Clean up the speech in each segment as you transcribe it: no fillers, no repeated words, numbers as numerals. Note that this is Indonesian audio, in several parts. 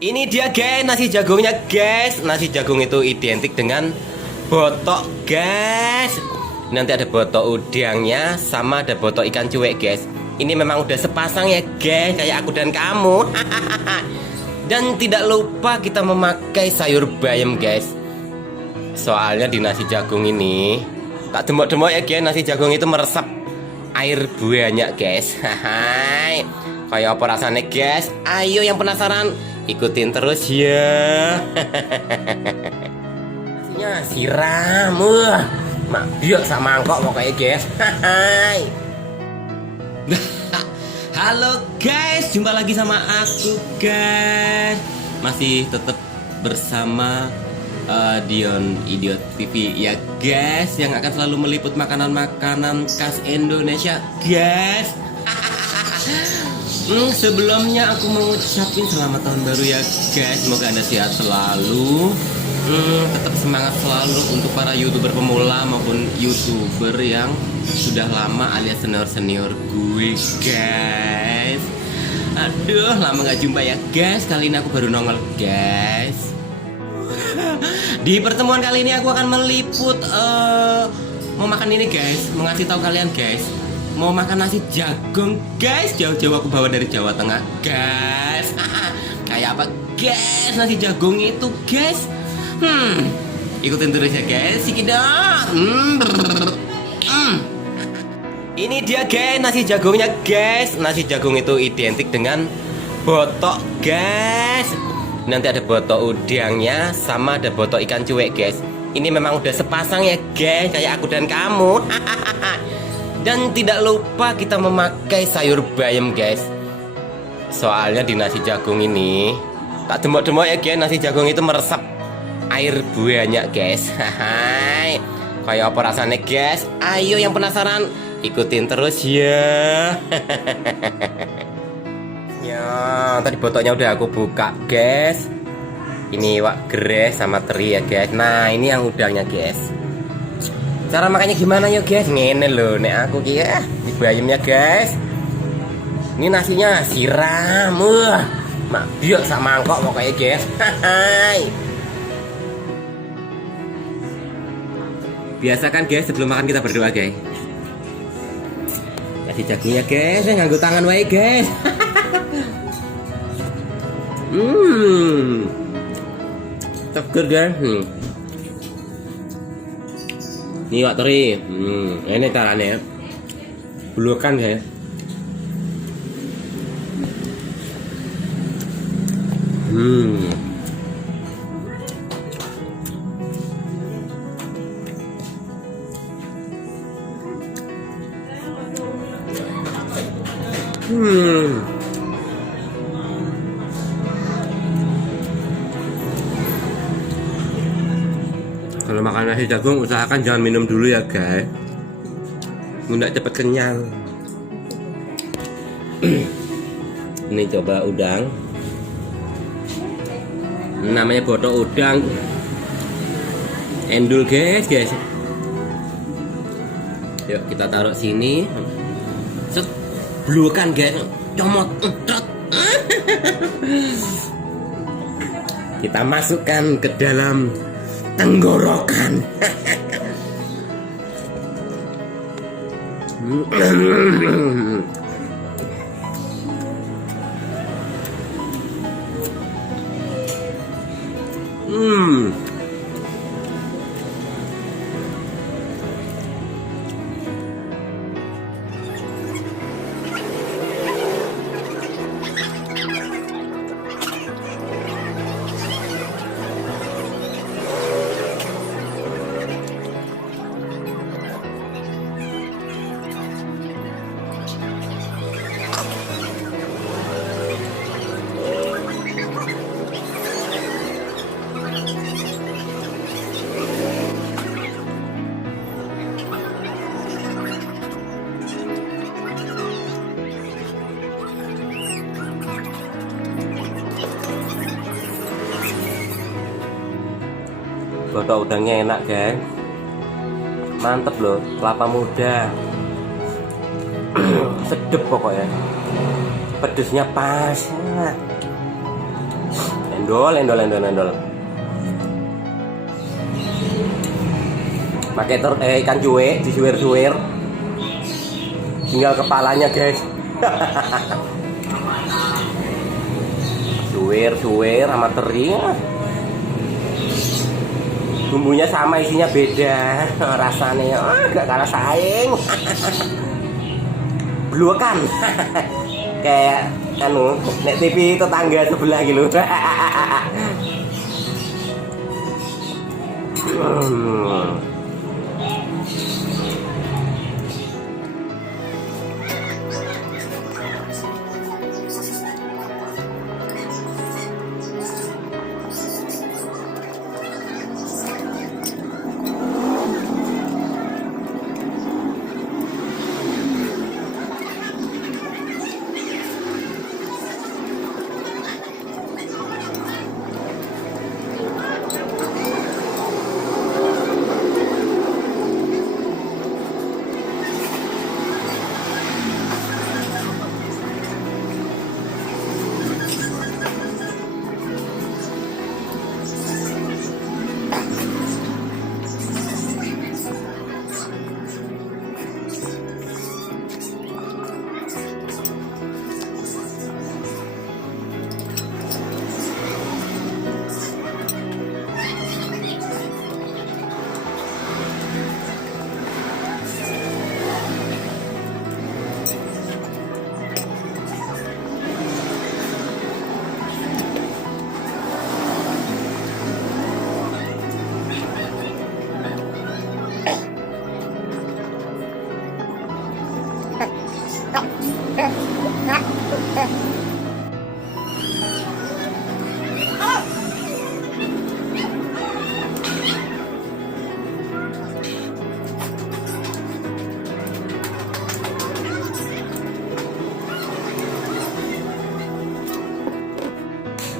Ini dia guys, nasi jagungnya guys. Nasi jagung itu identik dengan botok guys. Nanti ada botok udangnya, sama ada botok ikan cuek guys. Ini memang udah sepasang ya guys, kayak aku dan kamu. Dan tidak lupa kita memakai sayur bayam guys. Soalnya di nasi jagung ini tak demok-demok ya guys, nasi jagung itu meresap air banyak guys. Hai, kayak apa rasanya guys? Ayo yang penasaran ikutin terus ya. Nasinya siram, mak biok sama mangkok pokoknya guys. Hai. Halo guys, jumpa lagi sama aku guys. Masih tetap bersama Dion Idiot TV ya guys, yang akan selalu meliput makanan-makanan khas Indonesia guys. Sebelumnya aku mau ucapin selamat tahun baru ya guys. Semoga Anda sehat selalu, tetap semangat selalu untuk para YouTuber pemula maupun YouTuber yang sudah lama alias senior-senior gue guys. Aduh, lama gak jumpa ya guys. Kali ini aku baru nongol guys. Di pertemuan kali ini aku akan meliput mau makan ini guys, mau ngasih tahu kalian guys, mau makan nasi jagung guys. Jauh-jauh aku bawa dari Jawa Tengah guys. Kayak apa guys nasi jagung itu guys? Ikutin terus ya guys. Sikidot. Ini dia guys, nasi jagungnya guys. Nasi jagung itu identik dengan botok guys. Nanti ada botok udangnya, sama ada botok ikan cuek guys. Ini memang udah sepasang ya guys, kayak aku dan kamu. Dan tidak lupa kita memakai sayur bayam guys. Soalnya di nasi jagung ini tak demok-demok ya guys, nasi jagung itu meresap air banyak guys. Hai, kayak apa rasanya guys? Ayo yang penasaran ikutin terus ya. Ya, tadi botolnya udah aku buka guys. Ini wak gres sama teri ya guys. Nah, ini yang udangnya guys. Cara makannya gimana ya guys? Ngene loh, nek aku ki ya. Ini bayamnya guys. Ini nasinya siram, mak biok sama mangkok pokoknya guys. Hai. Biasa kan guys, sebelum makan kita berdoa guys. Kasih jagungnya guys, nganggo tangan wae guys. Seger guys. Ini wak teri. Ini caranya. Bulukan guys. Kalau makan nasi jagung usahakan jangan minum dulu ya guys. Nggak cepet kenyang. Ini coba udang. Namanya botok udang. Endul guys. Yuk kita taruh sini. Set, bulukan guys. Comot. Kita masukkan ke dalam tenggorokan. Botok udangnya enak guys, mantep loh, kelapa muda. Sedep pokoknya, pedesnya pas. Endol. Pakai ikan cuek disuir-suir. Tinggal kepalanya, guys. Suir sama teri. Bumbunya sama, isinya beda. Rasanya gak kalah saing. Bluakan. Kayak nek TV tetangga sebelah gitu.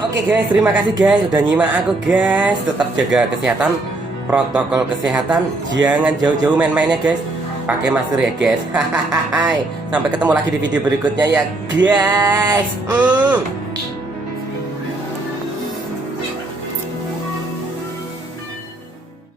Oke guys, terima kasih guys udah nyimak aku guys. Tetap jaga kesehatan, protokol kesehatan, jangan jauh-jauh main-mainnya guys. Pakai masker ya guys. Sampai ketemu lagi di video berikutnya ya guys.